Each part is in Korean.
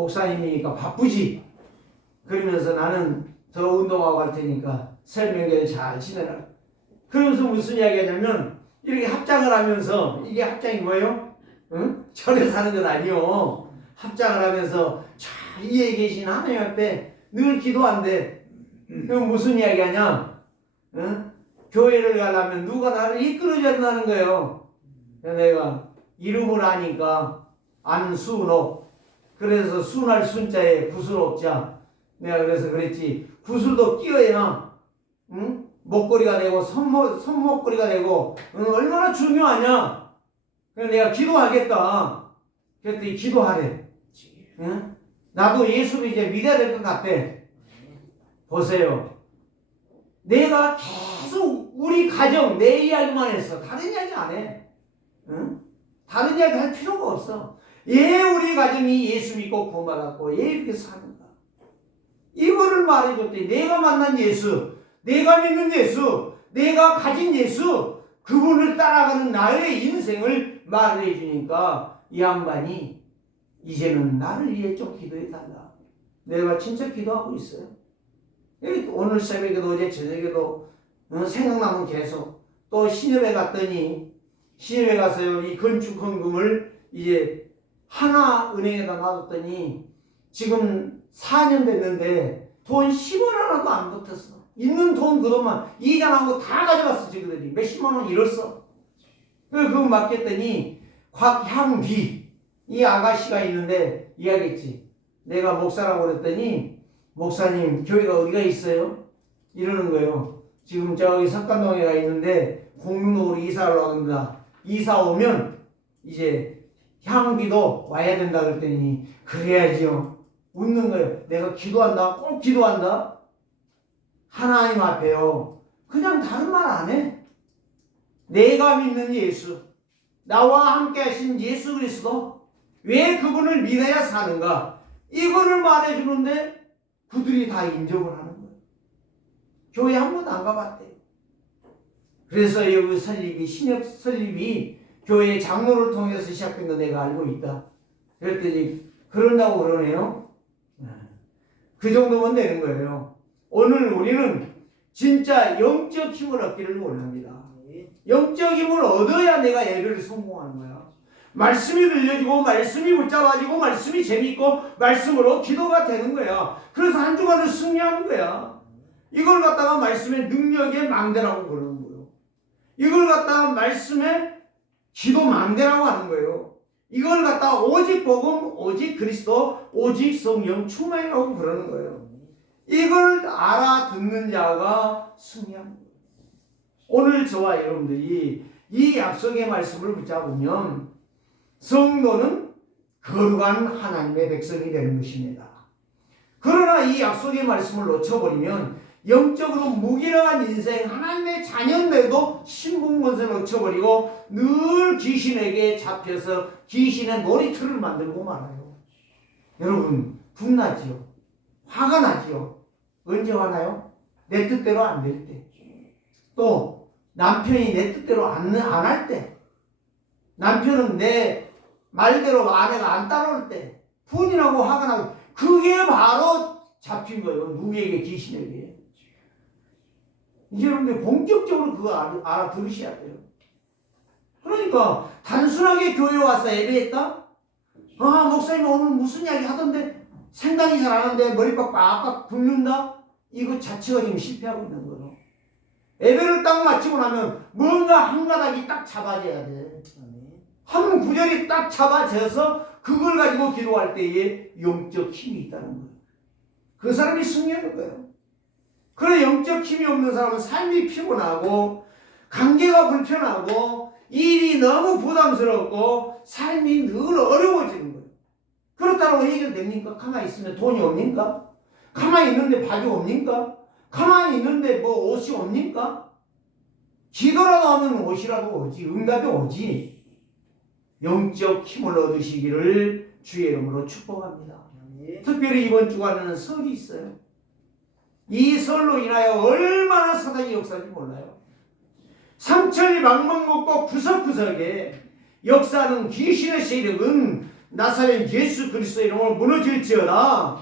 목사님이니까 바쁘지. 그러면서 나는 더 운동하고 갈 테니까 설 명절 잘 지내라. 그러면서 무슨 이야기 하냐면 이렇게 합장을 하면서, 이게 합장이 뭐예요? 응? 절에 사는 건 아니요. 합장을 하면서 저 위에 계신 하나님 앞에 늘 기도한대. 그럼 무슨 이야기 하냐? 응? 교회를 가려면 누가 나를 이끌어줘야 된다는 거예요. 내가 이름을 아니까 안순옥. 그래서 순할 순자에 구슬옥자. 내가 그래서 그랬지. 구슬도 끼어야 응? 목걸이가 되고 손목걸이가 되고 얼마나 중요하냐. 그래서 내가 기도하겠다. 그랬더니 기도하래. 응? 나도 예수를 이제 믿어야 될 것 같대. 보세요. 내가 계속 우리 가정 내 이야기만 했어. 다른 이야기 안 해. 응? 다른 이야기 할 필요가 없어. 예, 우리 가정이 예수 믿고 구원받았고 예, 이렇게 사는가. 이거를 말해줬더니 내가 만난 예수, 내가 믿는 예수, 내가 가진 예수, 그분을 따라가는 나의 인생을 말해 주니까 이 양반이 이제는 나를 위해 좀 기도해 달라. 내가 진짜 기도하고 있어요. 오늘 새벽에도 어제 저녁에도 생각나면 계속. 또 신협에 갔더니 신협에 가서요, 이 건축 헌금을 이제 하나은행에다 놔뒀더니 지금 4년 됐는데 돈 10원 하나도 안 붙었어. 있는 돈 그동안 이자나고 다 가져갔어. 지그들이 몇십만 원 잃었어. 그래서 그거 맡겼더니 곽향비 이 아가씨가 있는데 이야기했지. 내가 목사라고 그랬더니 목사님 교회가 어디가 있어요? 이러는 거예요. 지금 저기 석간동에 가 있는데 공릉으로 이사를 합니다. 이사 오면 이제 향비도 와야 된다 그랬더니 그래야지요. 웃는 거예요. 내가 기도한다. 꼭 기도한다. 하나님 앞에요. 그냥 다른 말 안 해. 내가 믿는 예수, 나와 함께 하신 예수 그리스도, 왜 그분을 믿어야 사는가? 이거를 말해주는데 그들이 다 인정을 하는 거예요. 교회 한 번도 안 가봤대요. 그래서 여기 설립이, 신협 설립이 교회 장로를 통해서 시작된 거 내가 알고 있다. 그랬더니 그런다고 그러네요. 그 정도면 되는 거예요. 오늘 우리는 진짜 영적 힘을 얻기를 원합니다. 영적 힘을 얻어야 내가 예배를 성공하는 거야. 말씀이 들려지고 말씀이 붙잡아지고 말씀이 재밌고 말씀으로 기도가 되는 거야. 그래서 한 주간을 승리하는 거야. 이걸 갖다가 말씀의 능력의 망대라고 그러는 거예요. 이걸 갖다가 말씀의 기도 망대라고 하는 거예요. 이걸 갖다가 오직 복음, 오직 그리스도, 오직 성령 충만이라고 그러는 거예요. 이걸 알아듣는 자가 승리하는 거예요. 오늘 저와 여러분들이 이 약속의 말씀을 붙잡으면 성도는 거룩한 하나님의 백성이 되는 것입니다. 그러나 이 약속의 말씀을 놓쳐버리면 영적으로 무기력한 인생, 하나님의 자녀인데도 신분권세 놓쳐버리고 늘 귀신에게 잡혀서 귀신의 놀이터를 만들고 말아요. 여러분 분나지요. 화가 나지요. 언제 화나요? 내 뜻대로 안 될 때. 또 남편이 내 뜻대로 안 할 때. 남편은 내 말대로 아내가 안 따라올 때. 분이라고 화가 나고. 그게 바로 잡힌 거예요. 누구에게? 귀신에게. 이제 여러분들 본격적으로 그거 알아들으셔야 돼요. 그러니까 단순하게 교회 와서 예배했다? 아, 목사님 오늘 무슨 이야기 하던데 생각이 잘 안 하는데 머리빡 빡빡 긁는다? 이거 자체가 지금 실패하고 있는 거예요. 예배를 딱 마치고 나면 뭔가 한 가닥이 딱 잡아져야 돼. 한 구절이 딱 잡아져서 그걸 가지고 기도할 때에 영적 힘이 있다는 거예요. 그 사람이 승리하는 거예요. 그래, 영적 힘이 없는 사람은 삶이 피곤하고 관계가 불편하고 일이 너무 부담스럽고 삶이 늘 어려워지는 거예요. 그렇다고 해결됩니까? 가만히 있으면 돈이 없습니까? 가만히 있는데 밥이 없습니까? 가만히 있는데 뭐 옷이 없습니까? 기도라도 하면 옷이라도 오지, 응답이 오지. 영적 힘을 얻으시기를 주의 이름으로 축복합니다. 특별히 이번 주간에는 설이 있어요. 이 설로 인하여 얼마나 사단이 역사인지 몰라요. 삼천리 망망곡곡 구석구석에 역사하는 귀신의 세력은 나사렛 예수 그리스도의 이름으로 무너질지어다.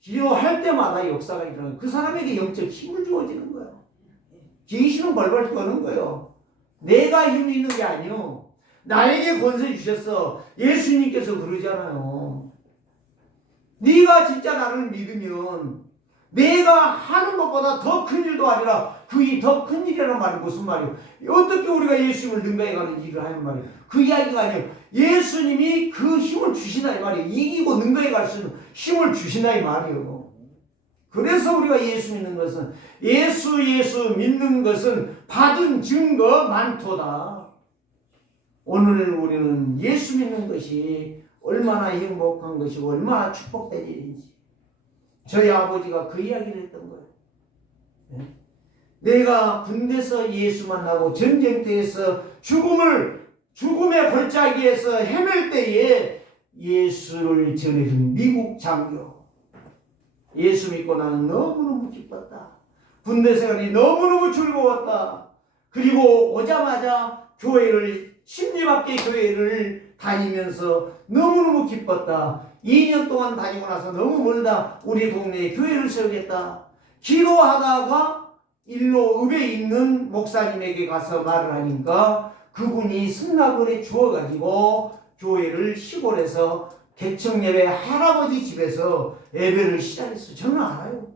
기도할 때마다 역사가 일어나는 그 사람에게 영적 힘을 주어지는 거예요. 귀신은 벌벌 떠는 거예요. 내가 힘이 있는 게 아니요. 나에게 권세 주셨어. 예수님께서 그러잖아요. 네가 진짜 나를 믿으면 내가 하는 것보다 더 큰 일도 아니라 그이 더 큰 일이라는 말이 무슨 말이에요? 어떻게 우리가 예수님을 능가해 가는 일을 하는 말이에요? 그 이야기가 아니에요. 예수님이 그 힘을 주신다 이 말이에요. 이기고 능가해 갈 수 있는 힘을 주신다 이 말이에요. 그래서 우리가 예수 믿는 것은 예수 믿는 것은 받은 증거 많도다. 오늘 우리는 예수 믿는 것이 얼마나 행복한 것이고 얼마나 축복된 일인지 저희 아버지가 그 이야기를 했던 거예요. 네? 내가 군대에서 예수 만나고 전쟁터에서 죽음의 골짜기에서 헤맬 때에 예수를 전해준 미국 장교. 예수 믿고 나는 너무너무 기뻤다. 군대 생활이 너무너무 즐거웠다. 그리고 오자마자 심리밖에 교회를 다니면서 너무너무 기뻤다. 2년 동안 다니고 나서 너무 멀다. 우리 동네에 교회를 세우겠다. 기도하다가 일로 읍에 있는 목사님에게 가서 말을 하니까 그분이 승낙을 주어가지고 교회를 시골에서 개척예배 할아버지 집에서 예배를 시작했어요. 저는 알아요.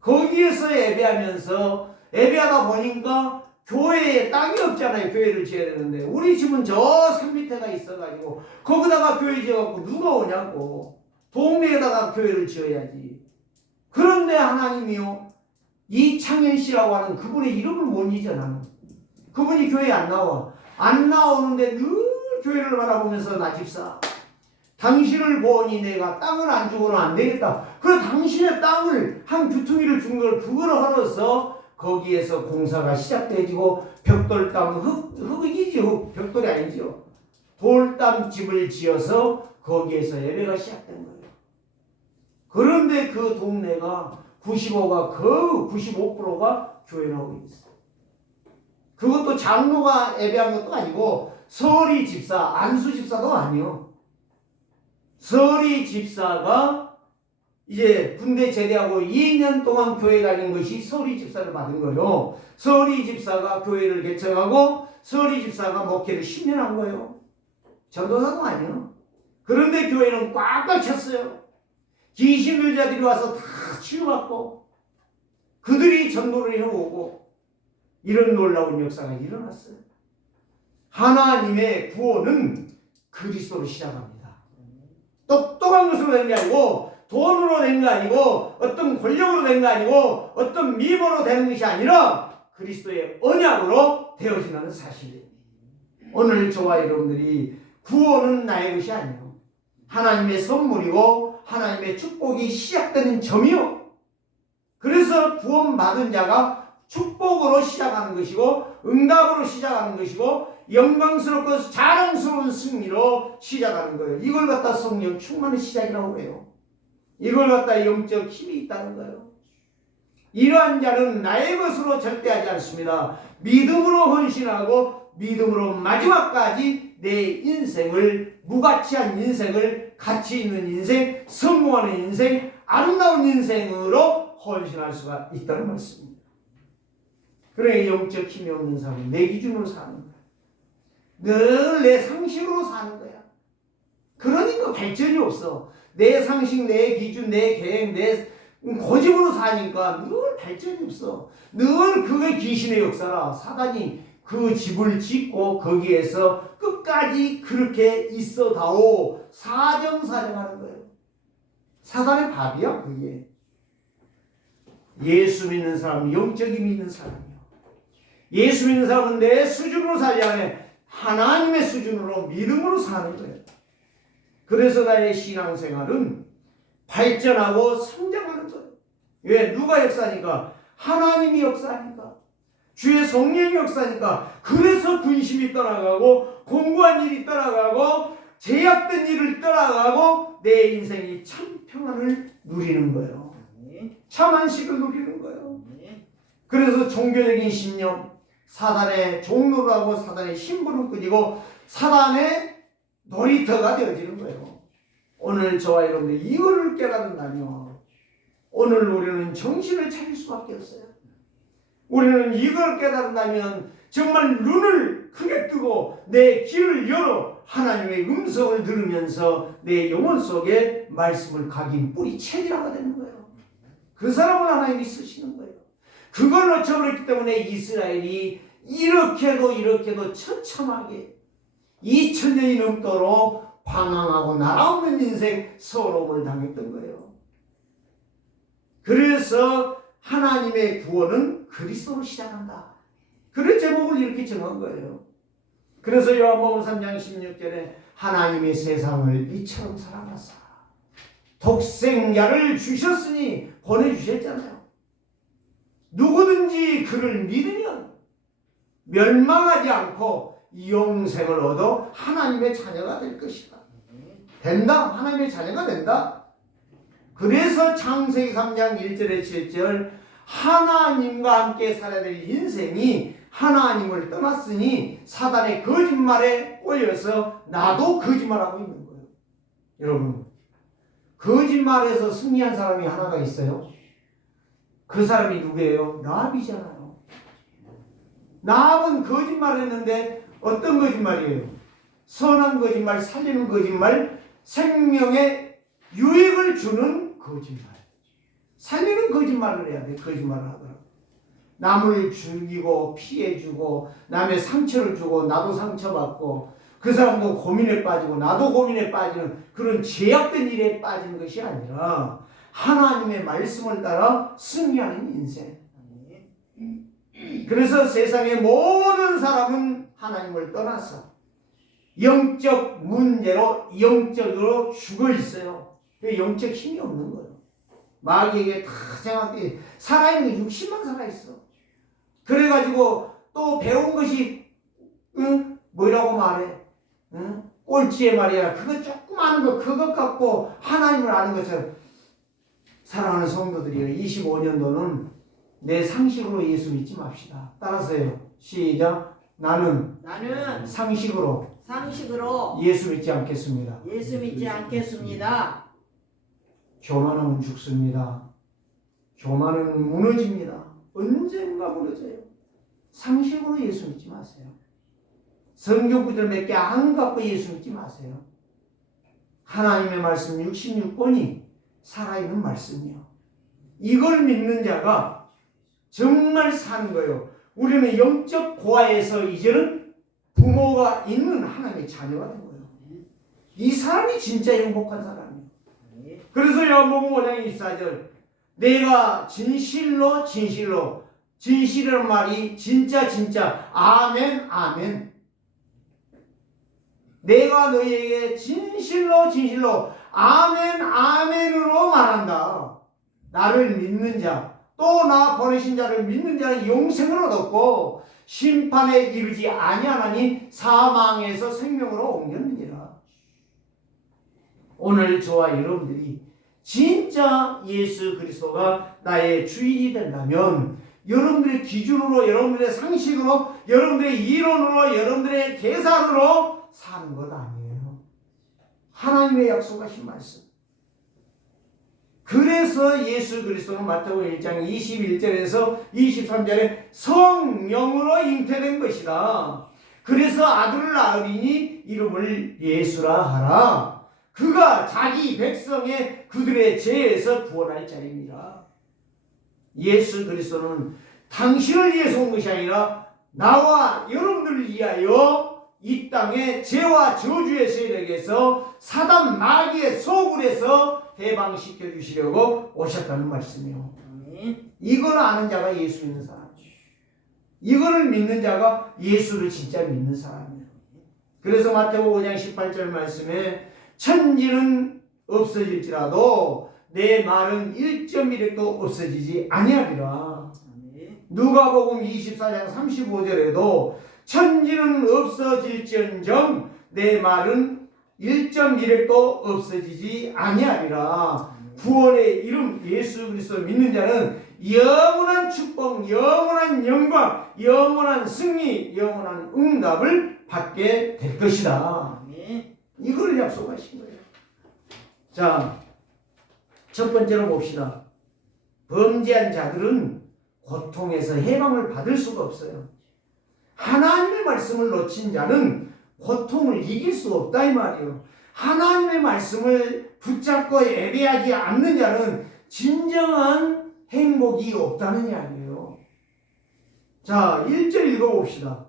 거기에서 예배하다 보니까 교회에 땅이 없잖아요. 교회를 지어야 되는데 우리 집은 저 산 밑에가 있어가지고 거기다가 교회 지어갖고 누가 오냐고. 동네에다가 교회를 지어야지. 그런데 하나님이요, 이창현 씨라고 하는 그분의 이름을 못 잊어 나는. 그분이 교회에 안 나오는데 늘 교회를 바라보면서 나 집사, 당신을 보니 내가 땅을 안 주고는 안 되겠다. 그래 당신의 땅을 한 규퉁이를 준 걸 그걸 하러서 거기에서 공사가 시작되지고 벽돌담 흙이지 벽돌이 아니죠. 돌담 집을 지어서 거기에서 예배가 시작된 거예요. 그런데 그 동네가 95%가 교회를 하고 있어요. 그것도 장로가 예배한 것도 아니고 서리 집사, 안수 집사도 아니요. 서리 집사가 이제 군대 제대하고 2년 동안 교회 다닌 것이 서리 집사를 받은 거예요. 서리 집사가 교회를 개척하고 서리 집사가 목회를 10년 한 거예요. 전도사도 아니요. 그런데 교회는 꽉꽉 찼어요. 귀신 들자들이 와서 다 치유받고 그들이 전도를 해오고 이런 놀라운 역사가 일어났어요. 하나님의 구원은 그리스도로 시작합니다. 똑똑한 것으로 된 게 아니고 돈으로 된 게 아니고 어떤 권력으로 된 게 아니고 어떤 미모로 되는 것이 아니라 그리스도의 언약으로 되어지는 사실이에요. 오늘 저와 여러분들이 구원은 나의 것이 아니에요. 하나님의 선물이고 하나님의 축복이 시작되는 점이요. 그래서 구원받은 자가 축복으로 시작하는 것이고 응답으로 시작하는 것이고 영광스럽고 자랑스러운 승리로 시작하는 거예요. 이걸 갖다 성령 충만의 시작이라고 해요. 이걸 갖다 영적 힘이 있다는 거예요. 이러한 자는 나의 것으로 절대 하지 않습니다. 믿음으로 헌신하고 믿음으로 마지막까지 내 인생을, 무가치한 인생을, 가치 있는 인생, 성공하는 인생, 아름다운 인생으로 헌신할 수가 있다는 말씀입니다. 그러니 영적 힘이 없는 사람은 내 기준으로 사는 거야. 늘 내 상식으로 사는 거야. 그러니까 발전이 없어. 내 상식, 내 기준, 내 계획, 내 고집으로 사니까 늘 발전이 없어. 늘 그게 귀신의 역사라. 사단이 그 집을 짓고 거기에서 끝까지 그렇게 있어다오 사정사정하는 거예요. 사단의 밥이야 그게. 예수 믿는 사람은 영적이 믿는 사람이요. 예수 믿는 사람은 내 수준으로 살지 않아. 하나님의 수준으로 믿음으로 사는 거예요. 그래서 나의 신앙생활은 발전하고 성장하는 거예요. 왜? 누가 역사니까? 하나님이 역사하니까. 주의 성령이 역사니까. 그래서 근심이 떠나가고 공부한 일이 떠나가고 제약된 일을 떠나가고 내 인생이 참 평안을 누리는 거예요. 참 안식을 누리는 거예요. 그래서 종교적인 신념, 사단의 종로를 하고 사단의 신분을 끊이고 사단의 놀이터가 되어지는 거예요. 오늘 저와 여러분들 이거를 깨달은다면 오늘 우리는 정신을 차릴 수밖에 없어요. 우리는 이걸 깨달은다면 정말 눈을 크게 뜨고 내 귀를 열어 하나님의 음성을 들으면서 내 영혼 속에 말씀을 각인 뿌리채기라가 되는 거예요. 그 사람을 하나님이 쓰시는 거예요. 그걸 놓쳐버렸기 때문에 이스라엘이 이렇게도 처참하게 2000년이 넘도록 방황하고 나라 없는 인생 서러움을 당했던 거예요. 그래서 하나님의 구원은 그리스도로 시작한다. 그런 제목을 이렇게 정한 거예요. 그래서 요한복음 3장 16절에 하나님의 세상을 이처럼 사랑하사 독생자를 주셨으니 보내주셨잖아요. 누구든지 그를 믿으면 멸망하지 않고 영생을 얻어 하나님의 자녀가 될 것이다. 된다. 하나님의 자녀가 된다. 그래서 창세기 3장 1절에 7절 하나님과 함께 살아야 될 인생이 하나님을 떠났으니 사단의 거짓말에 꼬여서 나도 거짓말하고 있는 거예요. 여러분, 거짓말에서 승리한 사람이 하나가 있어요. 그 사람이 누구예요? 라합이잖아요. 라합은 거짓말을 했는데 어떤 거짓말이에요? 선한 거짓말, 살리는 거짓말, 생명에 유익을 주는 거짓말. 살리는 거짓말을 해야 돼. 거짓말을 하더라고. 남을 죽이고 피해주고 남의 상처를 주고 나도 상처받고 그 사람도 고민에 빠지고 나도 고민에 빠지는 그런 죄악된 일에 빠지는 것이 아니라 하나님의 말씀을 따라 승리하는 인생. 그래서 세상의 모든 사람은 하나님을 떠나서 영적 문제로 영적으로 죽어 있어요. 영적 힘이 없는 거예요. 마귀에게 다 정확히 살아있는 게 60만 살아있어. 그래가지고 또 배운 것이 뭐라고 말해? 꼴찌에 말이야. 그거 조금 아는 거 그것 갖고 하나님을 아는 것처럼. 사랑하는 성도들이요, 25년도는 내 상식으로 예수 믿지 맙시다. 따라서요. 시작. 나는 상식으로 예수 믿지 않겠습니다. 교만하면 죽습니다. 교만은 무너집니다. 언젠가 무너져요. 상식으로 예수 믿지 마세요. 성경 구절 몇 개 안 갖고 예수 믿지 마세요. 하나님의 말씀 66권이 살아있는 말씀이요. 이걸 믿는 자가 정말 사는 거예요. 우리는 영적 고아에서 이제는 부모가 있는 하나님의 자녀가 된 거예요. 이 사람이 진짜 행복한 사람이에요. 그래서 요한복음 5장 24절 내가 진실이라는 말이 진짜 아멘 아멘. 내가 너희에게 진실로 아멘 아멘으로 말한다. 나를 믿는 자 또 나 보내신 자를 믿는 자는 영생을 얻었고 심판에 이르지 아니하나니 사망에서 생명으로 옮겼느니라. 오늘 저와 여러분들이 진짜 예수 그리스도가 나의 주인이 된다면 여러분들의 기준으로, 여러분들의 상식으로, 여러분들의 이론으로, 여러분들의 계산으로 사는 것 아니에요. 하나님의 약속하신 말씀. 그래서 예수 그리스도는 마태복음 1장 21절에서 23절에 성령으로 잉태된 것이다. 그래서 아들을 낳으리니 이름을 예수라 하라. 그가 자기 백성의 그들의 죄에서 구원할 자입니다. 예수 그리스도는 당신을 위해서 온 것이 아니라 나와 여러분들을 위하여 이 땅의 죄와 저주의 세력에서 사단 마귀의 소굴에서 해방시켜 주시려고 오셨다는 말씀이요. 이걸 아는 자가 예수 믿는 사람이에요. 이거를 믿는 자가 예수를 진짜 믿는 사람이에요. 그래서 마태복음 5장 18절 말씀에 천지는 없어질지라도 내 말은 1.1핵도 없어지지 아니하리라. 누가복음 24장 35절에도 천지는 없어질지언정 내 말은 1.1핵도 없어지지 아니하리라. 구원의 이름 예수 그리스도 믿는 자는 영원한 축복, 영원한 영광, 영원한 승리, 영원한 응답을 받게 될 것이다. 이걸 약속하신 거예요. 자, 첫 번째로 봅시다. 범죄한 자들은 고통에서 해방을 받을 수가 없어요. 하나님의 말씀을 놓친 자는 고통을 이길 수 없다 이 말이에요. 하나님의 말씀을 붙잡고 예배하지 않는 자는 진정한 행복이 없다는 이야기예요. 자, 1절 읽어봅시다.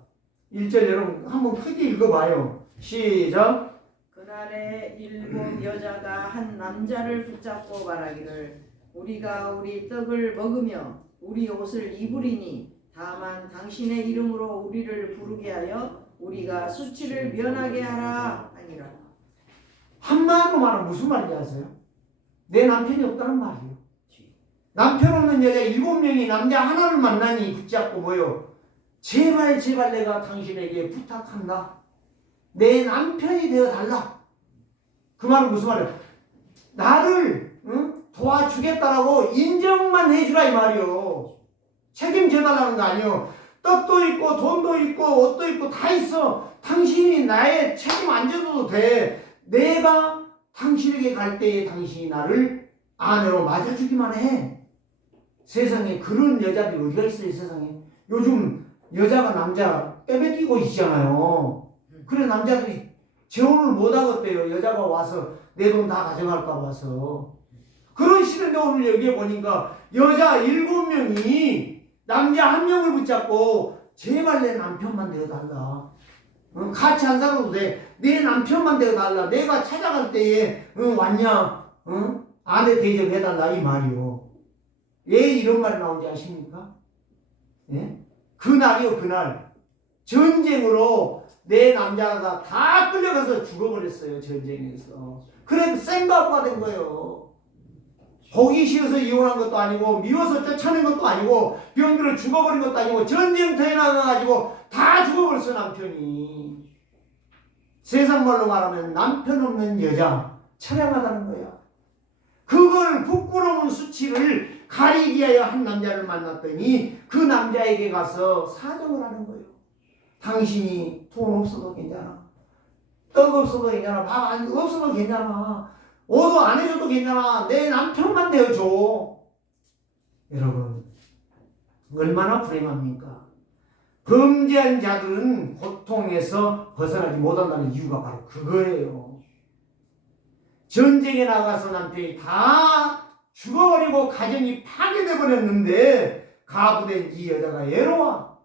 1절 여러분 한번 크게 읽어봐요. 시작. 그날에 일곱 여자가 한 남자를 붙잡고 말하기를 우리가 우리 떡을 먹으며 우리 옷을 입으리니 다만 당신의 이름으로 우리를 부르게 하여 우리가 수치를 면하게 하라 하니라. 한마디로 말하면 무슨 말인지 아세요? 내 남편이 없다는 말이에요. 남편 없는 여자 7명이 남자 하나를 만나니 붙잡고 뭐요? 제발 내가 당신에게 부탁한다. 내 남편이 되어달라. 그 말은 무슨 말이에요? 나를 도와주겠다라고 인정만 해주라 이 말이요. 책임져달라는 거 아니요. 떡도 있고 돈도 있고 옷도 있고 다 있어. 당신이 나의 책임 안 져도 돼. 내가 당신에게 갈 때에 당신이 나를 아내로 맞아주기만 해. 세상에 그런 여자들이 어디가 있어요 세상에. 요즘 여자가 남자 빼뺏기고 있잖아요. 그래 남자들이 재혼을 못 하겠대요. 여자가 와서 내 돈 다 가져갈까 봐서. 그런 시대인데 오늘 여기에 보니까 여자 7명이 남자 1명을 붙잡고 제발 내 남편만 되어달라. 같이 안 살아도 돼. 내 남편만 되어달라. 내가 찾아갈 때에 왔냐? 아내 대접해달라 이 말이요. 왜 이런 말이 나온지 아십니까? 예? 그날이요 그날. 전쟁으로 내 남자가 다 끌려가서 죽어버렸어요 전쟁에서. 그래도 생각과 된 거예요. 보기 싫어서 이혼한 것도 아니고 미워서 쫓아낸 것도 아니고 병들어 죽어버린 것도 아니고 전쟁터에 나가가지고 다 죽어버렸어 남편이. 세상 말로 말하면 남편 없는 여자 처량하다는 거야. 그걸 부끄러운 수치를 가리기 위하여 한 남자를 만났더니 그 남자에게 가서 사정을 하는 거예요. 당신이 돈 없어도 괜찮아. 떡 없어도 괜찮아. 밥 없어도 괜찮아. 옷도 안 해줘도 괜찮아. 내 남편만 되어줘. 여러분 얼마나 불행합니까? 범죄한 자들은 고통에서 벗어나지 못한다는 이유가 바로 그거예요. 전쟁에 나가서 남편이 다 죽어버리고 가정이 파괴돼 버렸는데 가부된 이 여자가 외로워.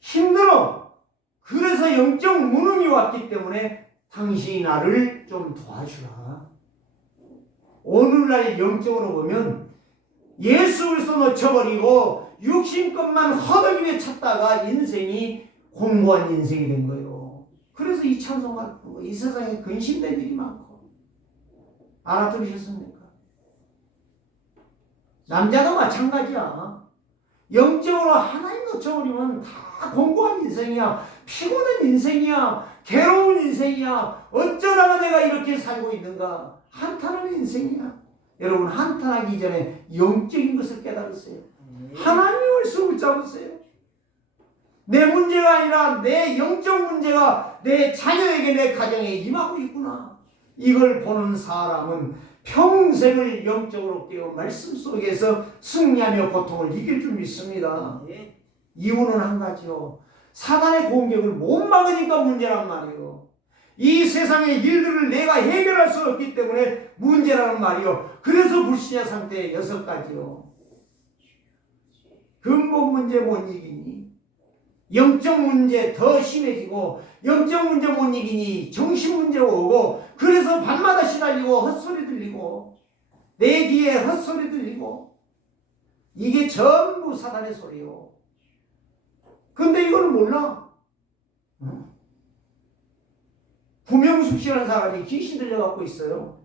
힘들어. 그래서 영적 무능이 왔기 때문에 당신이 나를 좀 도와주라. 오늘날 영적으로 보면 예수 그리스도 놓쳐버리고 육신 것만 허덕이 위해 찾다가 인생이 공고한 인생이 된 거예요. 그래서 이 찬송가 이 세상에 근심된 일이 많고. 알아들으셨습니까? 남자도 마찬가지야. 영적으로 하나님 놓쳐버리면 다 공고한 인생이야. 피곤한 인생이야. 괴로운 인생이야. 어쩌다가 내가 이렇게 살고 있는가. 한탄하는 인생이야. 여러분 한탄하기 전에 영적인 것을 깨달으세요. 하나님의 말씀을 붙잡으세요. 내 문제가 아니라 내 영적 문제가 내 자녀에게 내 가정에 임하고 있구나. 이걸 보는 사람은 평생을 영적으로 깨어 말씀 속에서 승리하며 고통을 이길 줄 믿습니다. 이유는 한 가지요. 사단의 공격을 못 막으니까 문제란 말이에요. 이 세상의 일들을 내가 해결할 수 없기 때문에 문제라는 말이요. 그래서 불신자 상태의 6가지요. 근본 문제 못 이기니 영적 문제 더 심해지고 영적 문제 못 이기니 정신 문제가 오고 그래서 밤마다 시달리고 헛소리 들리고 내 귀에 헛소리 들리고 이게 전부 사단의 소리요. 근데 이걸 몰라. 구명숙 씨라는 사람이 귀신 들려갖고 있어요.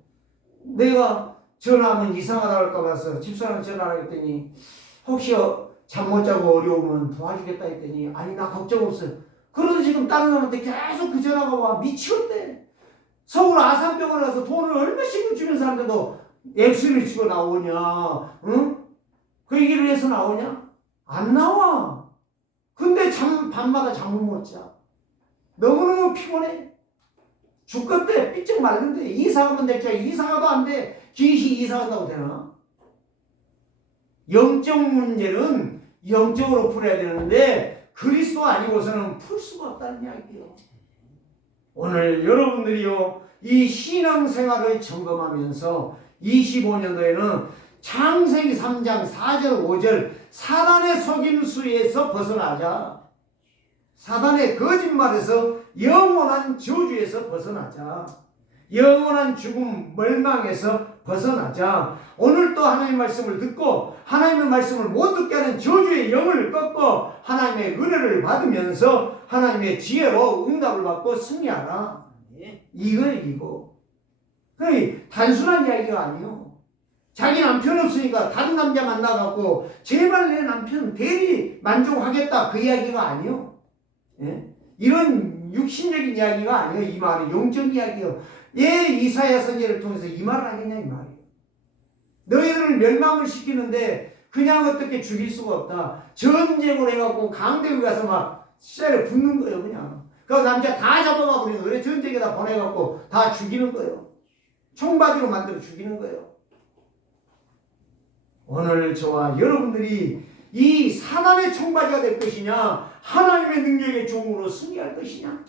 내가 전화하면 이상하다 할까 봐서 집사람 전화를 했더니 혹시 잠 못 자고 어려우면 도와주겠다 했더니 아니 나 걱정 없어요. 그래도 지금 다른 사람한테 계속 그 전화가 와 미치겠대. 서울 아산병원에 가서 돈을 얼마씩 주는 사람들도 엑스를 치고 나오냐. 응? 그 얘기를 해서 나오냐? 안 나와. 근데 밤마다 잠을 못 자. 너무너무 피곤해. 죽겠대. 삐쩍 말른데 이사가면 될줄 이사가도 안 돼. 귀신이 이사간다고 되나? 영적 문제는 영적으로 풀어야 되는데 그리스도 아니고서는 풀 수가 없다는 이야기예요. 오늘 여러분들이요 이 신앙생활을 점검하면서 25년도에는 창세기 3장 4절 5절 사단의 속임수에서 벗어나자. 사단의 거짓말에서 영원한 저주에서 벗어나자. 영원한 죽음 멸망에서 벗어나자. 오늘 또 하나님의 말씀을 듣고 하나님의 말씀을 못 듣게 하는 저주의 영을 꺾고 하나님의 은혜를 받으면서 하나님의 지혜로 응답을 받고 승리하라. 이거예요 이거. 그게 단순한 이야기가 아니요. 자기 남편 없으니까 다른 남자 만나갖고 제발 내 남편 대리 만족하겠다 그 이야기가 아니요. 예? 이런 육신적인 이야기가 아니에요. 이 말은 영적 이야기예요. 예, 이사야 선지자를 통해서 이 말을 하겠냐 이 말이에요. 너희들을 멸망을 시키는데 그냥 어떻게 죽일 수가 없다. 전쟁을 해갖고 강대에 가서 막 쇠를 붙는 거예요 그냥. 그 남자 다 잡아가 버리는 거예요. 전쟁에다 보내갖고 다 죽이는 거예요. 총바지로 만들어 죽이는 거예요. 오늘 저와 여러분들이 이 사단의 총바지가 될 것이냐 하나님의 능력의 종으로 승리할 것이냐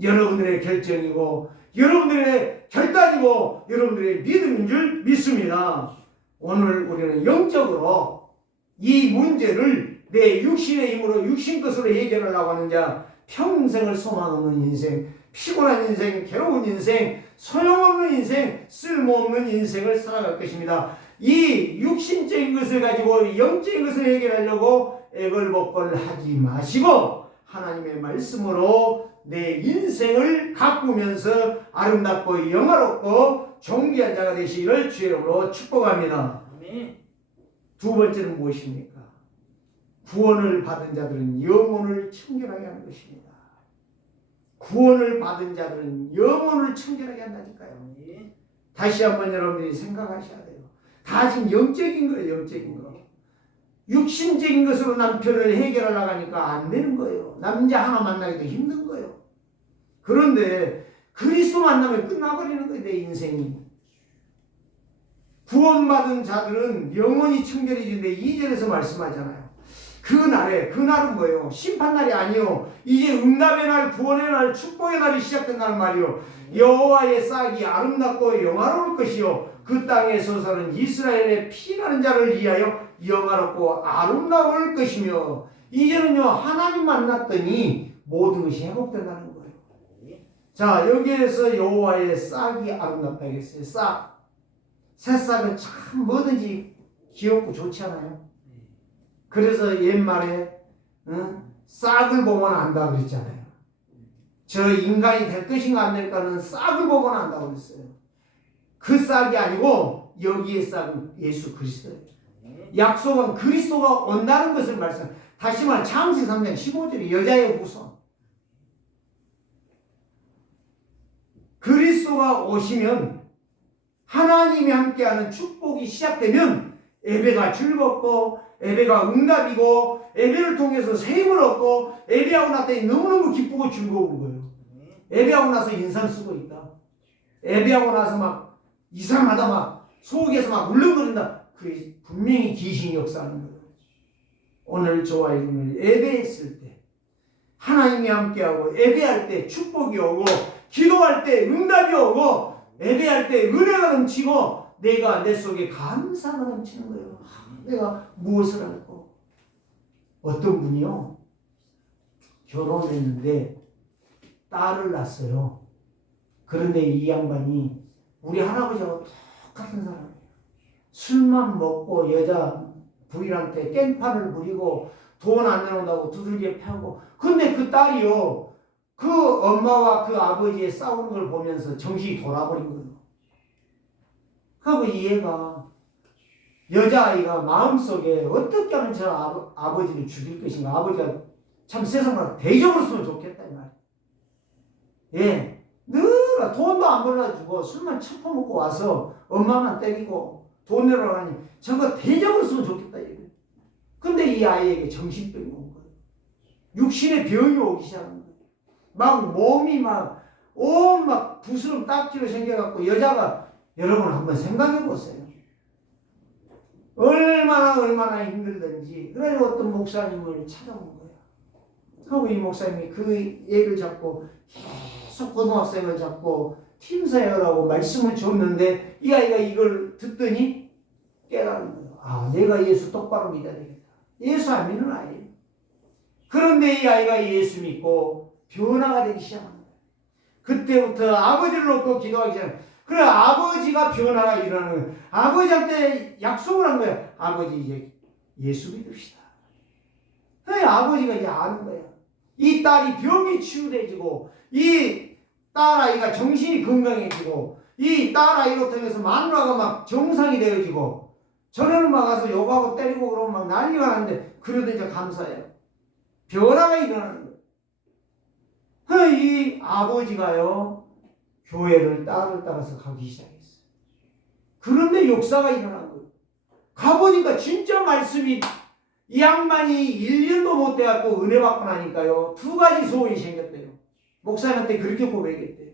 여러분들의 결정이고 여러분들의 결단이고 여러분들의 믿음인 줄 믿습니다. 오늘 우리는 영적으로 이 문제를 내 육신의 힘으로 육신 것으로 해결하려고 하는 자 평생을 소망 없는 인생, 피곤한 인생, 괴로운 인생, 소용없는 인생, 쓸모없는 인생을 살아갈 것입니다. 이 육신적인 것을 가지고 영적인 것을 해결하려고 애걸복걸 하지 마시고 하나님의 말씀으로 내 인생을 가꾸면서 아름답고 영화롭고 존귀한 자가 되시기를 주의 이름으로 축복합니다. 두 번째는 무엇입니까? 구원을 받은 자들은 영혼을 청결하게 하는 것입니다. 구원을 받은 자들은 영혼을 청결하게 한다니까요. 다시 한번 여러분들이 생각하셔야 돼요. 다 지금 영적인 거예요. 영적인 거. 육신적인 것으로 남편을 해결하려고 하니까 안 되는 거예요. 남자 하나 만나기도 힘든 거예요. 그런데 그리스도 만나면 끝나버리는 거예요. 내 인생이. 구원받은 자들은 영혼이 청결해지는데 2절에서 말씀하잖아요. 그날은 뭐예요? 심판날이 아니요. 이제 응답의 날, 구원의 날, 축복의 날이 시작된다는 말이요. 여호와의 싹이 아름답고 영화로울 것이요. 그 땅에 서서는 이스라엘의 피나는 자를 위하여 영화롭고 아름다울 것이며 이제는요 하나님 만났더니 모든 것이 회복된다는 거예요. 자 여기에서 여호와의 싹이 아름답다 했어요. 싹. 새싹은 참 뭐든지 귀엽고 좋지 않아요? 그래서 옛말에 싹을 보면 안다 그랬잖아요. 저 인간이 될 것인가 안 될까는 싹을 보면 안다고 그랬어요. 그 싹이 아니고 여기의 싹은 예수 그리스도예요. 약속은 그리스도가 온다는 것을 말씀. 다시 말해 창세기 3장 15절에 여자의 후손. 그리스도가 오시면 하나님이 함께하는 축복이 시작되면 예배가 즐겁고 예배가 응답이고 예배를 통해서 세임을 얻고 예배하고 났더니 너무너무 기쁘고 즐거운 거예요. 예배하고 나서 인상 쓰고 있다. 예배하고 나서 막 이상하다 막 속에서 막 울렁거린다. 그게 분명히 귀신이 역사하는 거예요. 오늘 저와 여러분이 예배했을 때 하나님이 함께하고 예배할 때 축복이 오고 기도할 때 응답이 오고 예배할 때 은혜가 넘치고 내가 내 속에 감사가 넘치는 거예요. 내가 무엇을 할고 어떤 분이요 결혼했는데 딸을 낳았어요. 그런데 이 양반이 우리 할아버지하고 똑같은 사람이에요. 술만 먹고 여자 부인한테 깽판을 부리고 돈 안 내놓는다고 두들겨 패고 근데 그 딸이요 그 엄마와 그 아버지의 싸우는 걸 보면서 정신이 돌아버린 거예요. 그리고 이 애가 여자아이가 마음속에 어떻게 하면 저 아버지를 죽일 것인가. 아버지가 참 세상을 대적으로 쓰면 좋겠다 이 말이에요. 예, 늘 돈도 안 벌어주고 술만 처퍼먹고 와서 엄마만 때리고 돈 내라고 하니 저거 대적으로 쓰면 좋겠다 이거예요. 근데 이 아이에게 정신병이 온 거예요. 육신의 병이 오기 시작한 거예요. 막 몸이 막 온 막 부스럼 딱지로 생겨갖고 여자가 여러분 한번 생각해 보세요. 얼마나 힘들든지 그래서 어떤 목사님을 찾아온 거예요. 하고 이 목사님이 그 얘를 잡고 계속 고등학생을 잡고 팀사역하라고 말씀을 줬는데 이 아이가 이걸 듣더니 깨달은 거예요. 아, 내가 예수 똑바로 믿어야 되겠다. 예수 안 믿는 아이예요. 그런데 이 아이가 예수 믿고 변화가 되기 시작한 거예요. 그때부터 아버지를 놓고 기도하기 시작해요. 그래, 아버지가 변화가 일어나는 거예요. 아버지한테 약속을 한 거예요. 아버지 이제 예수 믿읍시다. 그래, 아버지가 이제 아는 거예요. 이 딸이 병이 치유되지고 이 딸아이가 정신이 건강해지고 이 딸아이로 통해서 마누라가 막 정상이 되어지고 전에는 막 가서 욕하고 때리고 그러면 막 난리가 나는데 그래도 이제 감사해요. 변화가 일어나는 거예요. 이 아버지가요 교회를 딸을 따라서 가기 시작했어요. 그런데 역사가 일어난 거예요. 가보니까 진짜 말씀이 이 양반이 1년도 못 돼갖고 은혜 받고 나니까요 2가지 소원이 생겼대요. 목사님한테 그렇게 고백했대요.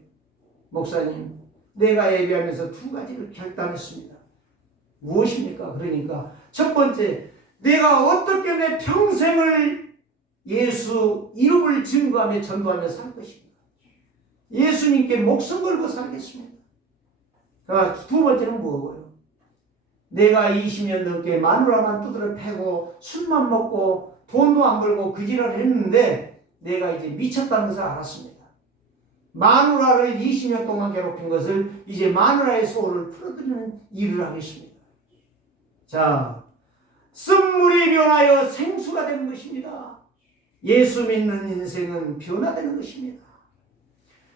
목사님, 내가 예배하면서 2가지를 결단했습니다. 무엇입니까? 그러니까 첫 번째, 내가 어떻게 내 평생을 예수 이름을 증거하며 전도하며 살 것입니다. 예수님께 목숨 걸고 살겠습니다. 두 번째는 뭐고요? 내가 20년 넘게 마누라만 두드려 패고 술만 먹고 돈도 안 벌고 그 지랄을 했는데 내가 이제 미쳤다는 것을 알았습니다. 마누라를 20년 동안 괴롭힌 것을 이제 마누라의 소원을 풀어드리는 일을 하겠습니다. 자, 쓴물이 변하여 생수가 되는 것입니다. 예수 믿는 인생은 변화되는 것입니다.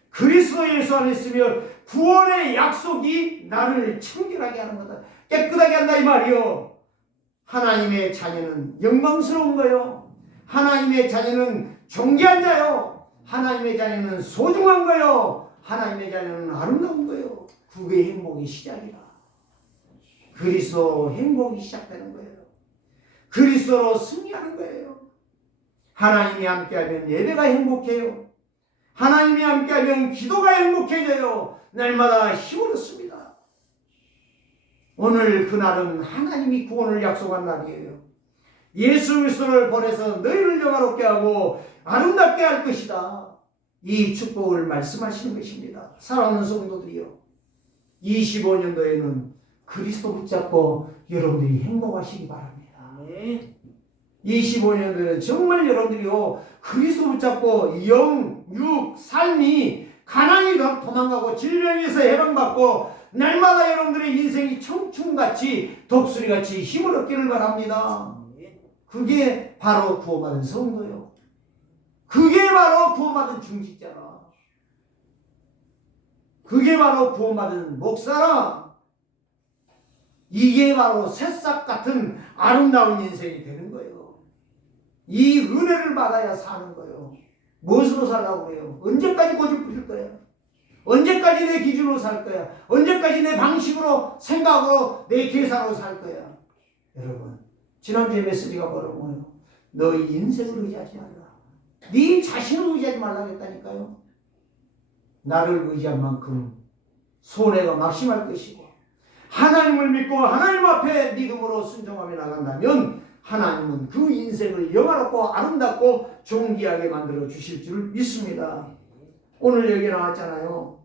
그리스도 예수 안에 있으면 구원의 약속이 나를 청결하게 하는 거다. 깨끗하게 한다 이 말이요. 하나님의 자녀는 영광스러운 거요. 하나님의 자녀는 존귀한 자요. 하나님의 자녀는 소중한 거요. 하나님의 자녀는 아름다운 거요. 그게 행복의 시작이라. 그리스도 행복이 시작되는 거예요. 그리스도로 승리하는 거예요. 하나님이 함께하면 예배가 행복해요. 하나님이 함께하면 기도가 행복해져요. 날마다 힘을 얻습니다. 오늘 그날은 하나님이 구원을 약속한 날이에요. 예수 그리스도를 보내서 너희를 영화롭게 하고 아름답게 할 것이다. 이 축복을 말씀하시는 것입니다. 사랑하는 성도들이요, 25년도에는 그리스도 붙잡고 여러분들이 행복하시기 바랍니다. 네. 25년도에는 정말 여러분들이요 그리스도 붙잡고 영, 육, 삶이 가난이 도망가고 질병에서 해방받고 날마다 여러분들의 인생이 청춘같이 독수리같이 힘을 얻기를 바랍니다. 그게 바로 구원받은 성도요. 그게 바로 구원받은 중직자라. 그게 바로 구원받은 목사라. 이게 바로 새싹 같은 아름다운 인생이 되는 거예요. 이 은혜를 받아야 사는 거예요. 무엇으로 살라고 그래요? 언제까지 고집 부릴 거야? 언제까지 내 기준으로 살 거야? 언제까지 내 방식으로, 생각으로, 내 계산으로 살 거야? 여러분, 지난주에 메시지가 뭐예요? 너의 인생을 의지하지 말라. 네 자신을 의지하지 말라고 했다니까요. 나를 의지한 만큼 손해가 막심할 것이고 하나님을 믿고 하나님 앞에 믿음으로 순종하며 나간다면 하나님은 그 인생을 영화롭고 아름답고 존귀하게 만들어 주실 줄 믿습니다. 오늘 여기 나왔잖아요.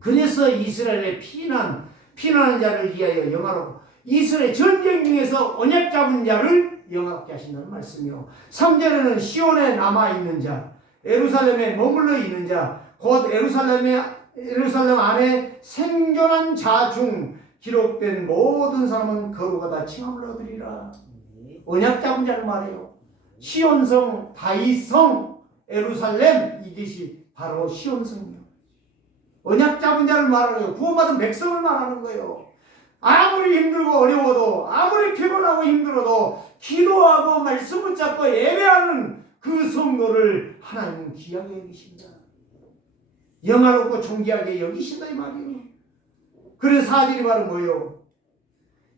그래서 이스라엘의 피난하는 자를 위하여 영화롭고 이스라엘 전쟁 중에서 언약 잡은 자를 영화롭게 하신다는 말씀이요. 3절에는 시온에 남아있는 자, 예루살렘에 머물러 있는 자, 곧 예루살렘 안에 생존한 자 중 기록된 모든 사람은 거룩하다 다 칭함을 얻으리라. 언약 잡은 자를 말해요. 시온성, 다윗성, 예루살렘, 이것이 바로 시온성이에요. 언약 잡은 자를 말하는 구원받은 백성을 말하는 거예요. 아무리 힘들고 어려워도, 아무리 피곤하고 힘들어도 기도하고 말씀 붙잡고 예배하는 그 성도를 하나님은 귀하게 여기십니다. 영화롭고 존귀하게 여기신다 이 말이에요. 그래서 4절이 바로 뭐예요?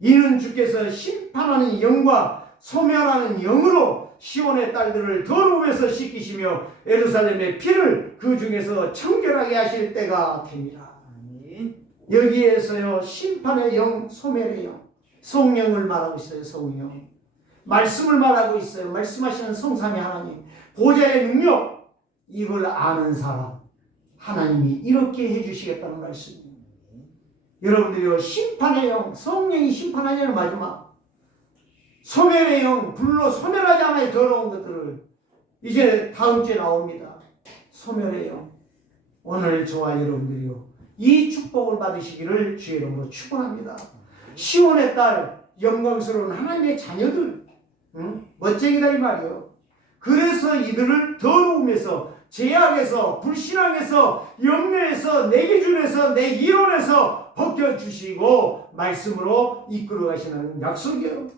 이는 주께서 심판하는 영과 소멸하는 영으로 시온의 딸들을 더러움에서 씻기시며 예루살렘의 피를 그 중에서 청결하게 하실 때가 됩니다. 아멘. 여기에서요 심판의 영, 소멸의 영, 성령을 말하고 있어요. 성령 말씀을 말하고 있어요. 말씀하시는 성삼위 하나님 보좌의 능력, 이걸 아는 사람 하나님이 이렇게 해주시겠다는 말씀입니다. 여러분들이요 심판의 영, 성령이 심판하냐는 마지막 소멸의 영, 불로 소멸하지 않아요. 더러운 것들을 이제 다음 주에 나옵니다. 소멸의 영. 오늘 저와 여러분들이요 이 축복을 받으시기를 주의 이름으로 축원합니다. 시온의 딸, 영광스러운 하나님의 자녀들, 멋쟁이다 이 말이요. 그래서 이들을 더러움에서, 죄악에서, 불신앙에서, 염려에서, 내 기준에서, 내 이론에서 벗겨주시고 말씀으로 이끌어 가시는 약속이에요.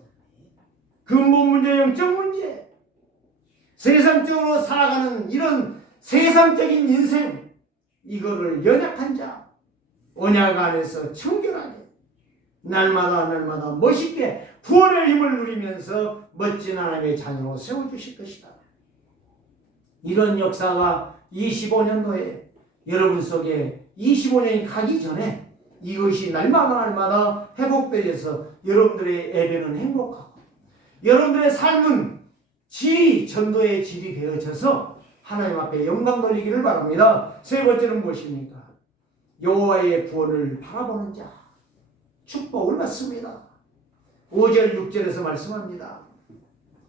근본 문제, 영적 문제, 세상적으로 살아가는 이런 세상적인 인생, 이거를 연약한 자, 언약 안에서 청결하게 날마다 멋있게 구원의 힘을 누리면서 멋진 하나님의 자녀로 세워주실 것이다. 이런 역사가 25년도에 여러분 속에 25년이 가기 전에 이것이 날마다 회복되어서 여러분들의 예배는 행복하고 여러분들의 삶은 질이 전도의 질이 되어져서 하나님 앞에 영광 돌리기를 바랍니다. 세 번째는 무엇입니까? 여호와의 구원을 바라보는 자, 축복을 받습니다. 5절 6절에서 말씀합니다.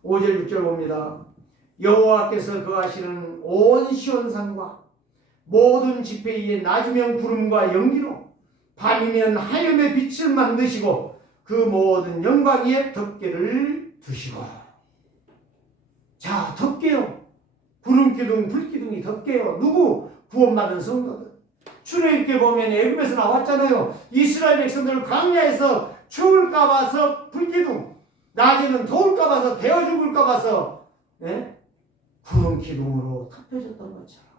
5절 6절 봅니다. 여호와께서 거하시는 온 시온산과 모든 지폐 위에 낮이면 구름과 연기로 밤이면 하염의 빛을 만드시고 그 모든 영광 위에 덮개를 두시고. 자, 덮개요. 구름기둥, 불기둥이 덮개요. 누구? 구원받은 성도들. 출애굽기에 보면 애굽에서 나왔잖아요. 이스라엘 백성들 광야에서 죽을까 봐서 불기둥, 낮에는 더울까 봐서 데워 죽을까 봐서 구름기둥으로 덮여졌던 것처럼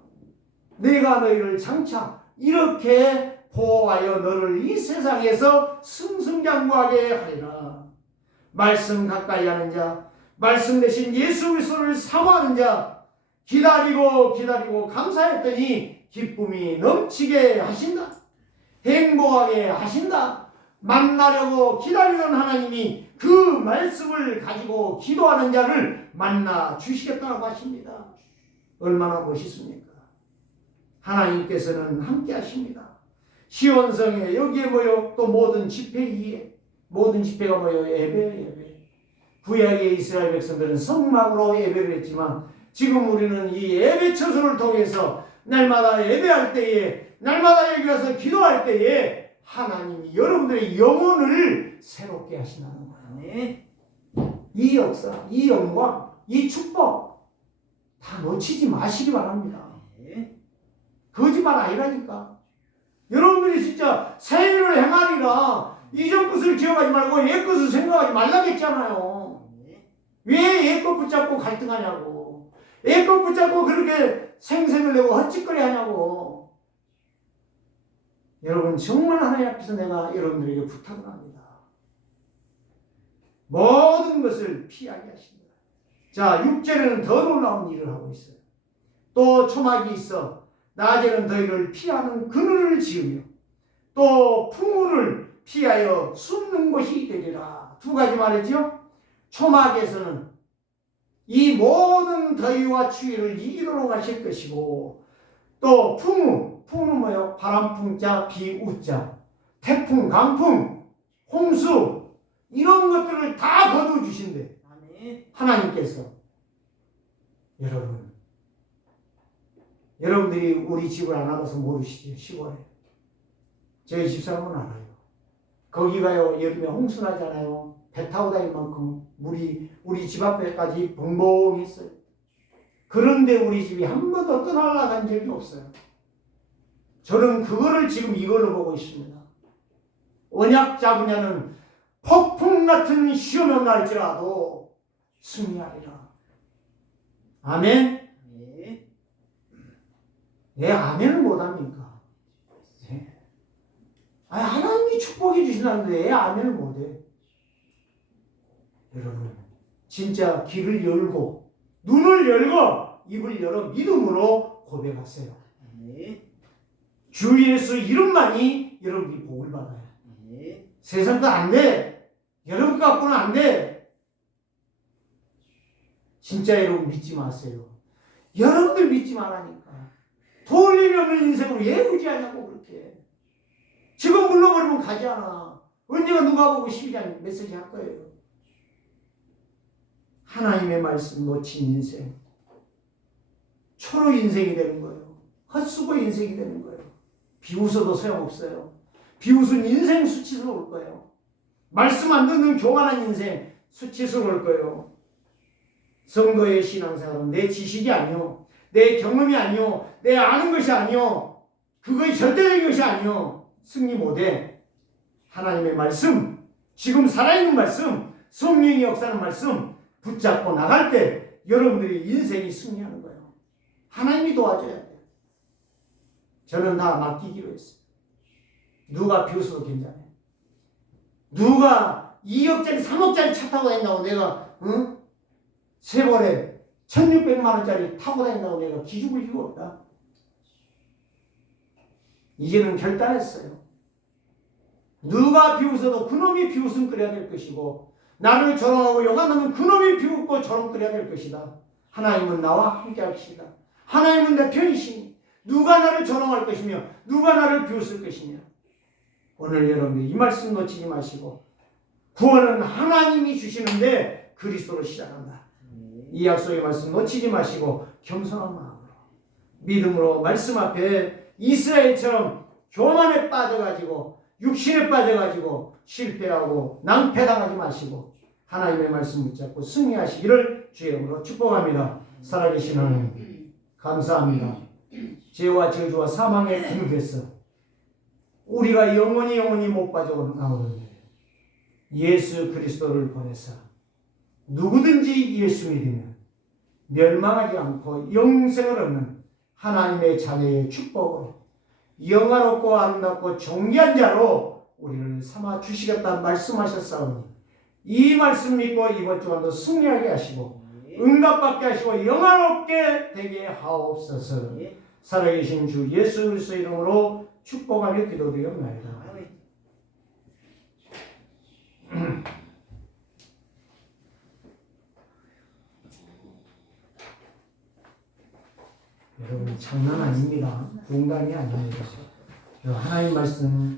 내가 너희를 장차 이렇게 보호하여 너를 이 세상에서 승승장구하게 하리라. 말씀 가까이 하는 자, 말씀 대신 예수 그리스도를 사모하는 자, 기다리고 감사했더니 기쁨이 넘치게 하신다. 행복하게 하신다. 만나려고 기다리던 하나님이 그 말씀을 가지고 기도하는 자를 만나 주시겠다고 하십니다. 얼마나 멋있습니까? 하나님께서는 함께 하십니다. 시온성에 여기에 모여 또 모든 집회 위에 모든 집회가 모여 예배. 구약의 이스라엘 백성들은 성막으로 예배를 했지만 지금 우리는 이 예배 처소를 통해서 날마다 예배할 때에 날마다 여기 와서 기도할 때에 하나님이 여러분들의 영혼을 새롭게 하신다는 거예요. 네. 이 역사, 이 영광, 이 축복 다 놓치지 마시기 바랍니다. 네. 거짓말 아니라니까. 여러분들이 진짜 새해를 행하리라 이전 것을 기억하지 말고 옛 것을 생각하지 말라겠잖아요. 네. 왜 옛 것 붙잡고 갈등하냐고. 옛 것 붙잡고 그렇게 생색을 내고 헛짓거리 하냐고. 여러분 정말 하나님 앞에서 내가 여러분들에게 부탁을 합니다. 모든 것을 피하게 하십니다. 자, 6절에는 더 놀라운 일을 하고 있어요. 또 초막이 있어 낮에는 너희를 피하는 그늘을 지으며 또 풍우를 피하여 숨는 곳이 되리라. 두 가지 말이죠. 초막에서는 이 모든 더위와 추위를 이기도록 하실 것이고 또 풍우는 뭐예요? 바람풍자, 비우자, 태풍, 강풍, 홍수 이런 것들을 다 거두주신대. 하나님께서. 여러분들이 우리 집을 안 와서 모르시죠. 시골에 저희 집사람은 알아요. 거기가요 여름에 홍수 나잖아요. 배 타고 다닐 만큼 물이 우리 집 앞에까지 벙벙 있어요. 그런데 우리 집이 한 번도 떠날라간 적이 없어요. 저는 그거를 지금 이걸로 보고 있습니다. 언약 잡으냐는 폭풍 같은 시험이 날지라도 승리하리라. 아멘. 네. 왜 아멘을 못합니까? 네. 아니, 하나님이 축복해 주신다는데 왜 아멘을 못해? 여러분 진짜 길을 열고 눈을 열고 입을 열어 믿음으로 고백하세요. 네. 주 예수 이름만이 여러분이 복을 받아요. 네. 세상 거 안 돼. 여러분 거 갖고는 안 돼. 진짜 여러분 믿지 마세요. 여러분들 믿지 말라니까. 돌림이 없는 인생으로 왜 의지하냐고 그렇게. 지금 물러버리면 가지 않아. 언제가 누가 보고 12장 메시지 할 거예요. 하나님의 말씀 놓친 인생. 초로 인생이 되는 거예요. 헛수고 인생이 되는 거예요. 비웃어도 소용없어요. 비웃은 인생 수치스러울 거예요. 말씀 안 듣는 교만한 인생 수치스러울 거예요. 성도의 신앙생활은 내 지식이 아니요, 내 경험이 아니요, 내 아는 것이 아니요, 그거의 절대적인 것이 아니요, 승리 못해. 하나님의 말씀, 지금 살아있는 말씀, 성령이 역사하는 말씀 붙잡고 나갈 때 여러분들이 인생이 승리하는 거예요. 하나님이 도와줘야 돼요. 저는 다 맡기기로 했어요. 누가 비웃어도 괜찮아요. 누가 2억짜리 3억짜리 차 타고 다닌다고 내가 세월에 1600만 원짜리 타고 다닌다고 내가 기죽을 이유가 없다. 이제는 결단했어요. 누가 비웃어도 그놈이 비웃음거려야 될 것이고, 나를 조롱하고 욕하면 그놈이 비웃고 조롱거려야 될 것이다. 하나님은 나와 함께 하시다. 하나님은 내 편이시니 누가 나를 조롱할 것이며 누가 나를 비웃을 것이냐. 오늘 여러분들 이 말씀 놓치지 마시고, 구원은 하나님이 주시는데 그리스도로 시작한다. 이 약속의 말씀 놓치지 마시고 겸손한 마음으로 믿음으로 말씀 앞에 이스라엘처럼 교만에 빠져가지고 육신에 빠져가지고 실패하고 낭패당하지 마시고 하나님의 말씀 붙잡고 승리하시기를 주의 이름으로 축복합니다. 살아계신 하나님 감사합니다. 죄와 저주와 사망의 궁극에서 우리가 영원히 못 빠져나오는데 예수 그리스도를 보내사 누구든지 예수 믿으면 멸망하지 않고 영생을 얻는 하나님의 자녀의 축복으로 영화롭고 아름답고 존귀한 자로 우리를 삼아 주시겠다 말씀하셨사오니 이 말씀 믿고 이번 주간도 승리하게 하시고 응답받게 하시고 영화롭게 되게 하옵소서. 살아계신 주 예수 그리스도 이름으로 축복하며 기도드리옵나이다. 여러분 장난 아닙니다. 농담이 아닙니다. 하나님 말씀